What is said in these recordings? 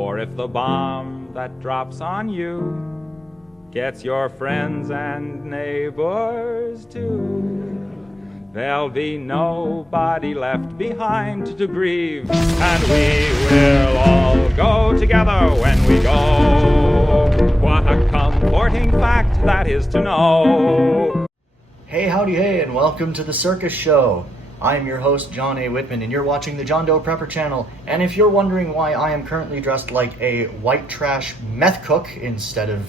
Or if the bomb that drops on you gets your friends and neighbors too, there'll be nobody left behind to grieve, and we will all go together when we go. What a comforting fact that is to know. Hey, howdy, hey, and welcome to the Circus Show. I'm your host, John A. Whitman, and you're watching the John Doe Prepper channel. And if you're wondering why I am currently dressed like a white trash meth cook instead of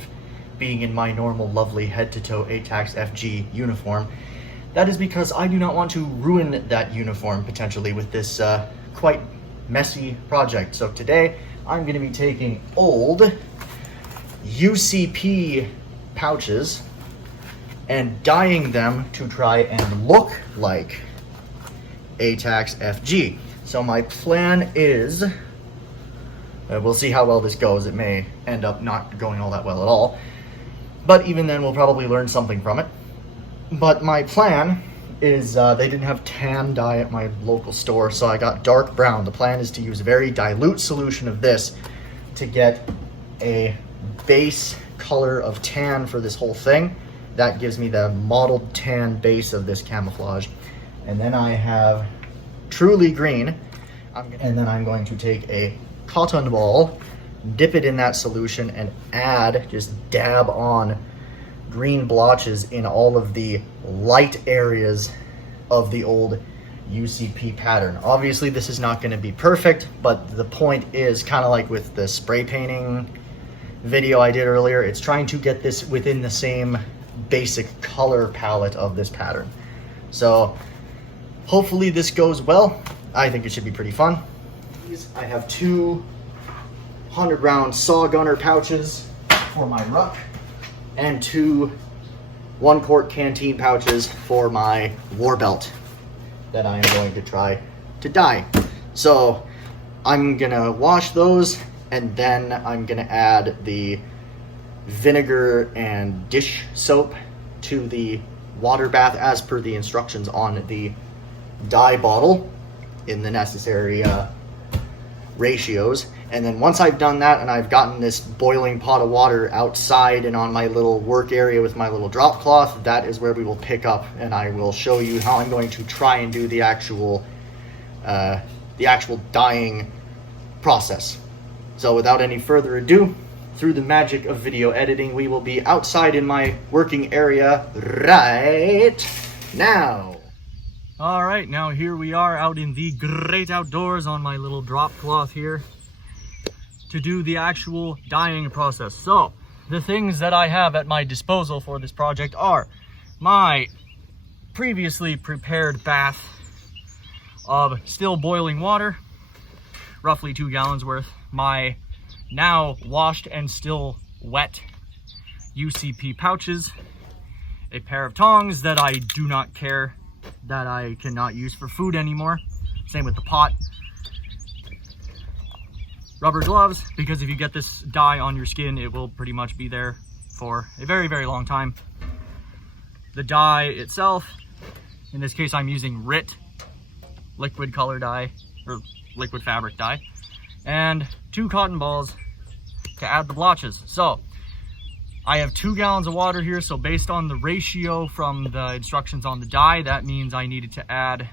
being in my normal, lovely head-to-toe A-TACS FG uniform, that is because I do not want to ruin that uniform potentially with this quite messy project. So today, I'm going to be taking old UCP pouches and dyeing them to try and look like A-TACS FG. So my plan is, we'll see how well this goes. It may end up not going all that well at all, but even then we'll probably learn something from it. But my plan is, they didn't have tan dye at my local store, so I got dark brown. The plan is to use a very dilute solution of this to get a base color of tan for this whole thing. That gives me the mottled tan base of this camouflage. And then I have truly green, and then I'm going to take a cotton ball, dip it in that solution, and just dab on green blotches in all of the light areas of the old UCP pattern. Obviously this is not going to be perfect, but the point is kind of like with the spray painting video I did earlier, it's trying to get this within the same basic color palette of this pattern. So hopefully this goes well. I think it should be pretty fun. I have two 100-round saw gunner pouches for my ruck and two 1-quart canteen pouches for my war belt that I am going to try to dye. So I'm gonna wash those, and then I'm gonna add the vinegar and dish soap to the water bath as per the instructions on the dye bottle in the necessary ratios. And then once I've done that and I've gotten this boiling pot of water outside and on my little work area with my little drop cloth, that is where we will pick up, and I will show you how I'm going to try and do the actual dyeing process. So without any further ado, through the magic of video editing, we will be outside in my working area right now. All right, now here we are out in the great outdoors on my little drop cloth here to do the actual dyeing process. So the things that I have at my disposal for this project are my previously prepared bath of still boiling water, roughly 2 gallons worth, my now washed and still wet UCP pouches, a pair of tongs that I do not care that I cannot use for food anymore, same with the pot, rubber gloves, because if you get this dye on your skin, it will pretty much be there for a very, very long time. The dye itself, in this case I'm using RIT liquid color dye, or liquid fabric dye, and 2 cotton balls to add the blotches. So I have 2 gallons of water here, so based on the ratio from the instructions on the dye, that means I needed to add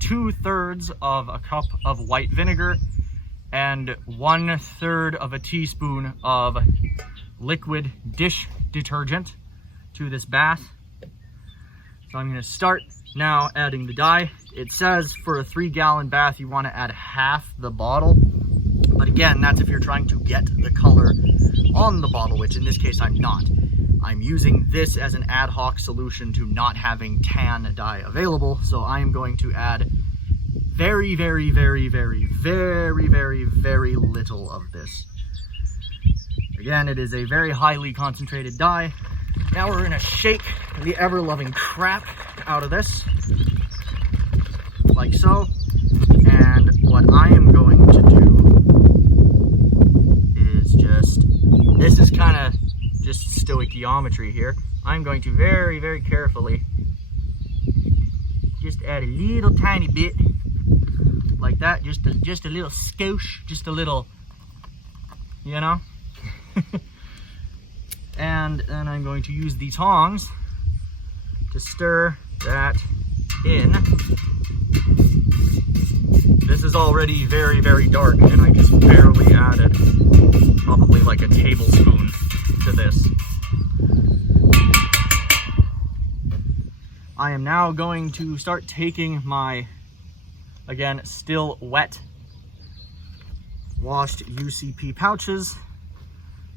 2/3 of a cup of white vinegar and 1/3 of a teaspoon of liquid dish detergent to this bath. So I'm going to start now adding the dye. It says for a 3-gallon bath you want to add half the bottle, but again, that's if you're trying to get the color on the bottle, which in this case I'm not. I'm using this as an ad hoc solution to not having tan dye available, so I am going to add very, very, very, very, very, very, very little of this. Again, it is a very highly concentrated dye. Now we're gonna shake the ever-loving crap out of this, like so. And what I am going to do is this is kind of just stoichiometry here. I'm going to very, very carefully just add a little tiny bit like that, just a little skosh, just a little you know? And then I'm going to use the tongs to stir that in. This is already very, very dark, and I just barely added probably like a tablespoon to this. I am now going to start taking my, again, still wet, washed UCP pouches.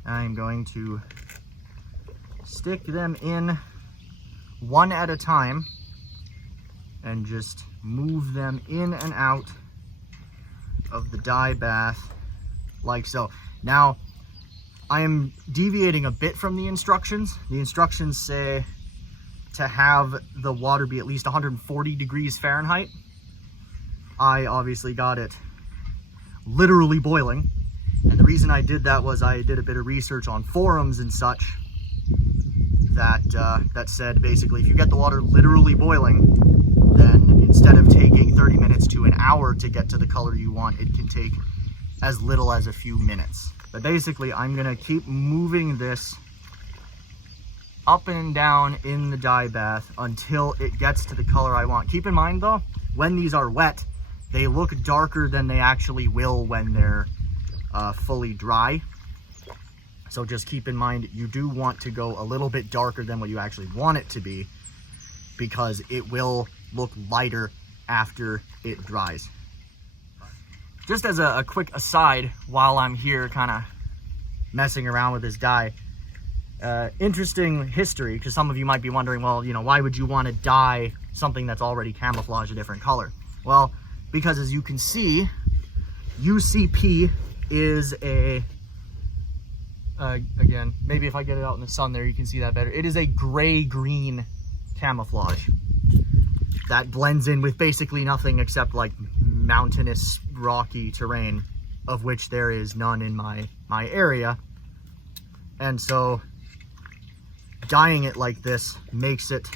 I'm going to stick them in one at a time and just move them in and out of the dye bath like so. Now, I am deviating a bit from the instructions. The instructions say to have the water be at least 140 degrees Fahrenheit. I obviously got it literally boiling. And the reason I did that was I did a bit of research on forums and such that said basically if you get the water literally boiling, then instead of taking 30 minutes to an hour to get to the color you want, it can take as little as a few minutes. But basically I'm gonna keep moving this up and down in the dye bath until it gets to the color I want. Keep in mind though, when these are wet, they look darker than they actually will when they're fully dry. So just keep in mind, you do want to go a little bit darker than what you actually want it to be, because it will look lighter after it dries. Just as a quick aside, while I'm here kind of messing around with this dye, interesting history, because some of you might be wondering, well, you know, why would you want to dye something that's already camouflaged a different color? Well, because as you can see, UCP is a, again, maybe if I get it out in the sun there, you can see that better. It is a gray-green camouflage that blends in with basically nothing except like mountainous, rocky terrain, of which there is none in my area. And so dyeing it like this makes it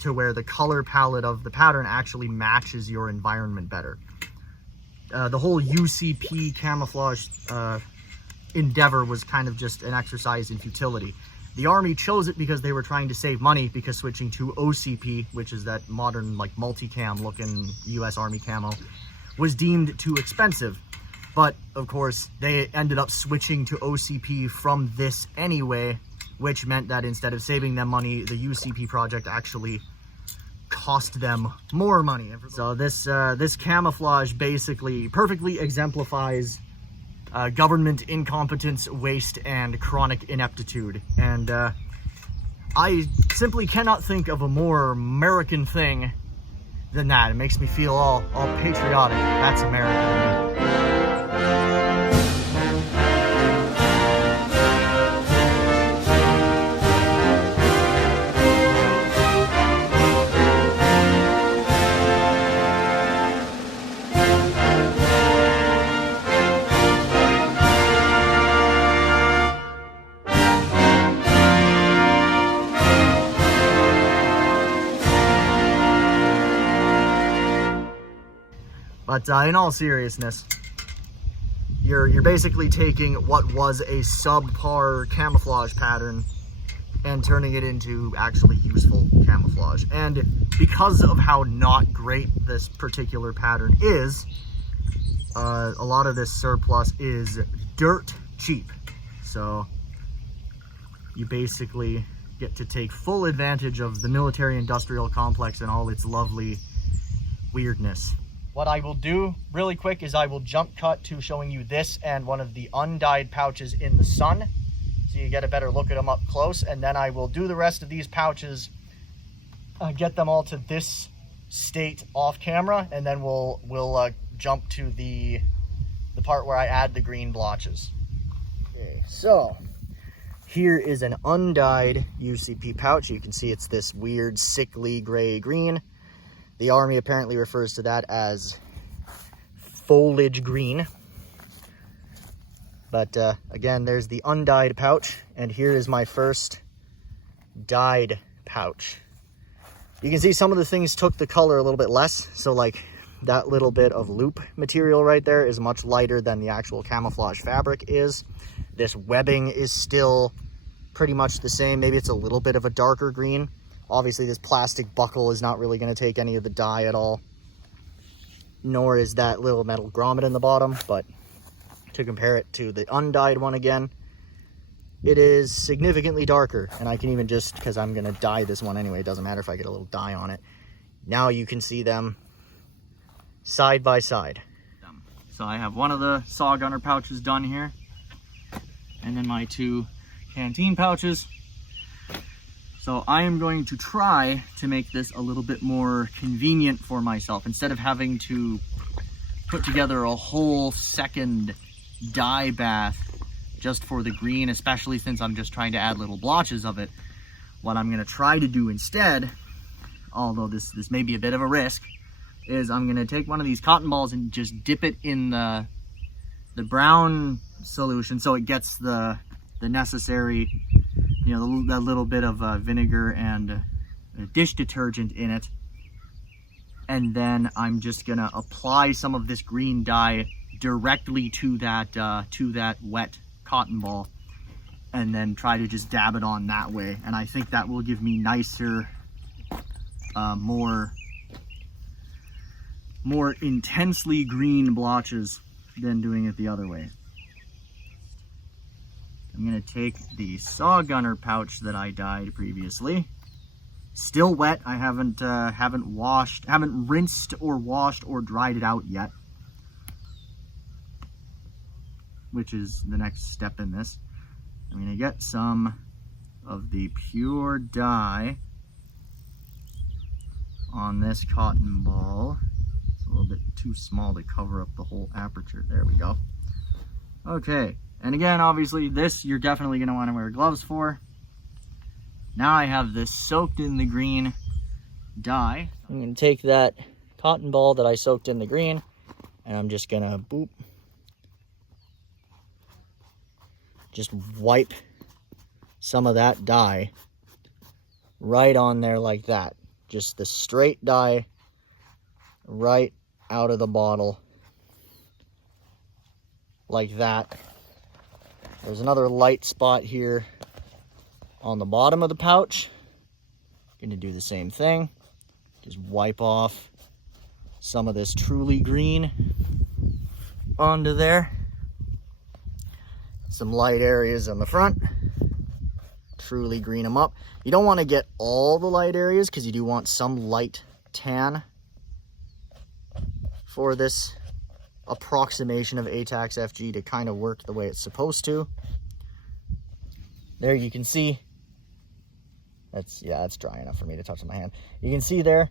to where the color palette of the pattern actually matches your environment better. The whole UCP camouflage endeavor was kind of just an exercise in futility. The Army chose it because they were trying to save money, because switching to OCP, which is that modern like multicam looking US Army camo, was deemed too expensive. But of course they ended up switching to OCP from this anyway, which meant that instead of saving them money, the UCP project actually cost them more money. So this camouflage basically perfectly exemplifies government incompetence, waste, and chronic ineptitude. And I simply cannot think of a more American thing than that. It makes me feel all patriotic. That's American to me. But in all seriousness, you're basically taking what was a subpar camouflage pattern and turning it into actually useful camouflage. And because of how not great this particular pattern is, a lot of this surplus is dirt cheap. So you basically get to take full advantage of the military-industrial complex and all its lovely weirdness. What I will do really quick is I will jump cut to showing you this and one of the undyed pouches in the sun, so you get a better look at them up close, and then I will do the rest of these pouches, get them all to this state off camera, and then we'll jump to the part where I add the green blotches. Okay, so here is an undyed UCP pouch. You can see it's this weird sickly gray-green. The Army apparently refers to that as foliage green. But again, there's the undyed pouch, and here is my first dyed pouch. You can see some of the things took the color a little bit less. So like that little bit of loop material right there is much lighter than the actual camouflage fabric is. This webbing is still pretty much the same. Maybe it's a little bit of a darker green. Obviously, this plastic buckle is not really going to take any of the dye at all, nor is that little metal grommet in the bottom. But to compare it to the undyed one again, it is significantly darker. And I can even just, because I'm going to dye this one anyway, it doesn't matter if I get a little dye on it. Now you can see them side by side. So I have one of the saw gunner pouches done here, and then my 2 canteen pouches. So I am going to try to make this a little bit more convenient for myself. Instead of having to put together a whole second dye bath just for the green, especially since I'm just trying to add little blotches of it, what I'm gonna try to do instead, although this may be a bit of a risk, is I'm gonna take one of these cotton balls and just dip it in the brown solution so it gets the necessary, you know, that little bit of vinegar and dish detergent in it. And then I'm just gonna apply some of this green dye directly to that wet cotton ball, and then try to just dab it on that way. And I think that will give me nicer, more intensely green blotches than doing it the other way. I'm gonna take the saw gunner pouch that I dyed previously. Still wet. I haven't rinsed or washed or dried it out yet, which is the next step in this. I'm gonna get some of the pure dye on this cotton ball. It's a little bit too small to cover up the whole aperture. There we go. Okay. And again, obviously, this you're definitely going to want to wear gloves for. Now I have this soaked in the green dye. I'm going to take that cotton ball that I soaked in the green, and I'm just going to boop. Just wipe some of that dye right on there like that. Just the straight dye right out of the bottle like that. There's another light spot here on the bottom of the pouch. Going to do the same thing. Just wipe off some of this truly green onto there. Some light areas on the front. Truly green them up. You don't want to get all the light areas because you do want some light tan for this approximation of A-TACS FG to kind of work the way it's supposed to. There you can see, that's dry enough for me to touch on my hand. You can see there,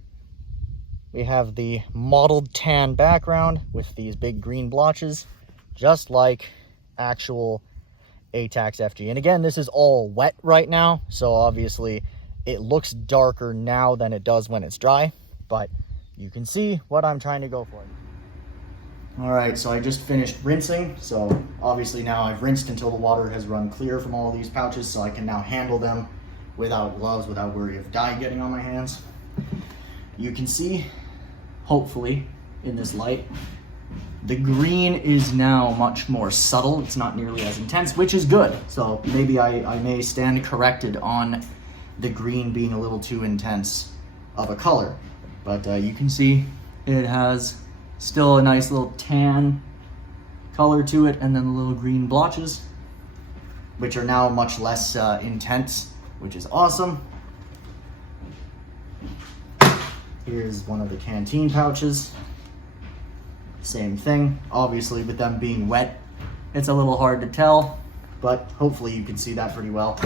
we have the mottled tan background with these big green blotches, just like actual A-TACS FG. And again, this is all wet right now, so obviously it looks darker now than it does when it's dry, but you can see what I'm trying to go for. All right, so I just finished rinsing. So obviously now I've rinsed until the water has run clear from all of these pouches, so I can now handle them without gloves, without worry of dye getting on my hands. You can see, hopefully, in this light, the green is now much more subtle. It's not nearly as intense, which is good. So maybe I may stand corrected on the green being a little too intense of a color. But you can see it has still a nice little tan color to it, and then the little green blotches, which are now much less intense, which is awesome. Here's one of the canteen pouches. Same thing. Obviously, with them being wet, it's a little hard to tell, but hopefully you can see that pretty well.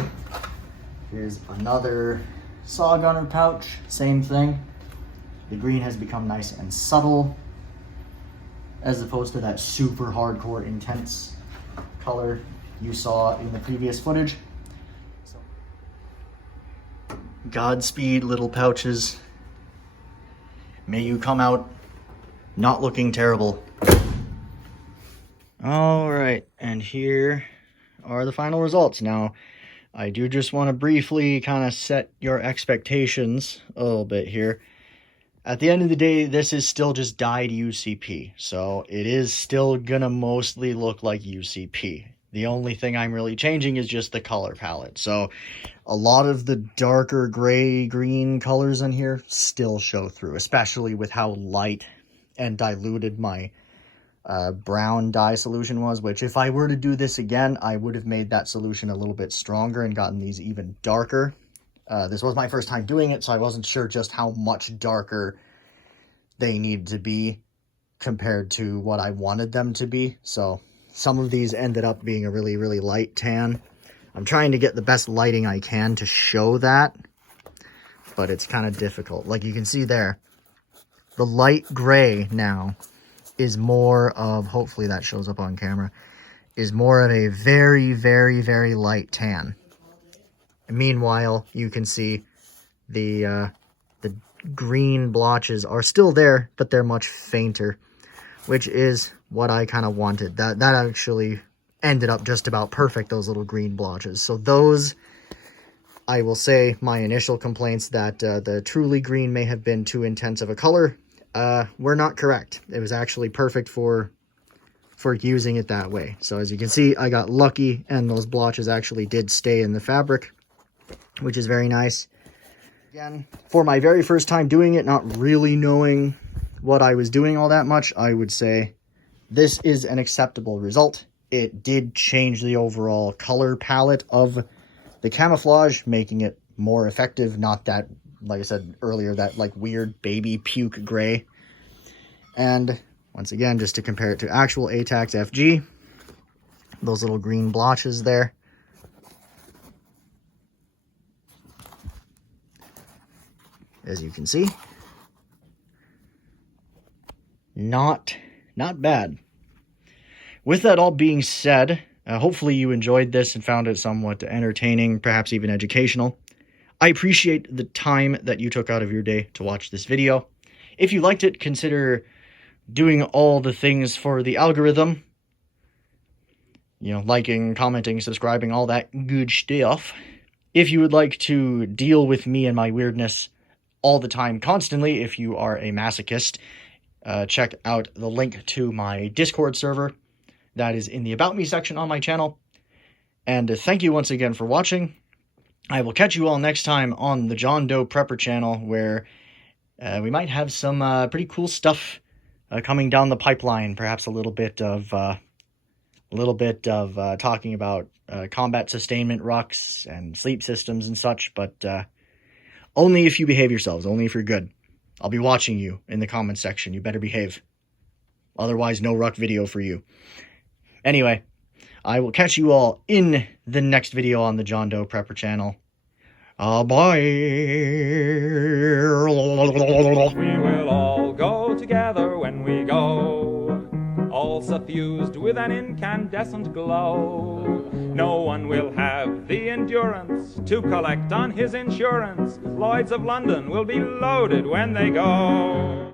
Here's another saw gunner pouch. Same thing. The green has become nice and subtle, as opposed to that super hardcore intense color you saw in the previous footage. Godspeed, little pouches. May you come out not looking terrible. All right, and here are the final results. Now, I do just want to briefly kind of set your expectations a little bit here. At the end of the day, this is still just dyed UCP, so it is still gonna mostly look like UCP. The only thing I'm really changing is just the color palette. So a lot of the darker gray, green colors in here still show through, especially with how light and diluted my brown dye solution was, which if I were to do this again, I would have made that solution a little bit stronger and gotten these even darker. This was my first time doing it, so I wasn't sure just how much darker they needed to be compared to what I wanted them to be. So some of these ended up being a really, really light tan. I'm trying to get the best lighting I can to show that, but it's kind of difficult. Like you can see there, the light gray now is more of, hopefully that shows up on camera, is more of a very, very, very light tan. Meanwhile, you can see the green blotches are still there, but they're much fainter, which is what I kind of wanted. That actually ended up just about perfect, those little green blotches. So those, I will say, my initial complaints that the truly green may have been too intense of a color were not correct. It was actually perfect for using it that way. So as you can see, I got lucky, and those blotches actually did stay in the fabric, which is very nice. Again, for my very first time doing it, not really knowing what I was doing all that much, I would say this is an acceptable result. It did change the overall color palette of the camouflage, making it more effective. Not that, like I said earlier, that like weird baby puke gray. And once again, just to compare it to actual A-TACS FG, those little green blotches there, as you can see, not bad. With that all being said, hopefully you enjoyed this and found it somewhat entertaining, perhaps even educational. I appreciate the time that you took out of your day to watch this video. If you liked it, consider doing all the things for the algorithm. You know, liking, commenting, subscribing, all that good stuff. If you would like to deal with me and my weirdness all the time, constantly, if you are a masochist, check out the link to my Discord server. That is in the About Me section on my channel. And thank you once again for watching. I will catch you all next time on the John Doe Prepper channel, where we might have some pretty cool stuff coming down the pipeline. Perhaps a little bit of talking about combat sustainment rucks and sleep systems and such, but only if you behave yourselves, only if you're good. I'll be watching you in the comments section. You better behave. Otherwise, no ruck video for you. Anyway, I will catch you all in the next video on the John Doe Prepper channel. Bye. We will all go together when we go, all suffused with an incandescent glow. No one will have the endurance to collect on his insurance. Lloyds of London will be loaded when they go.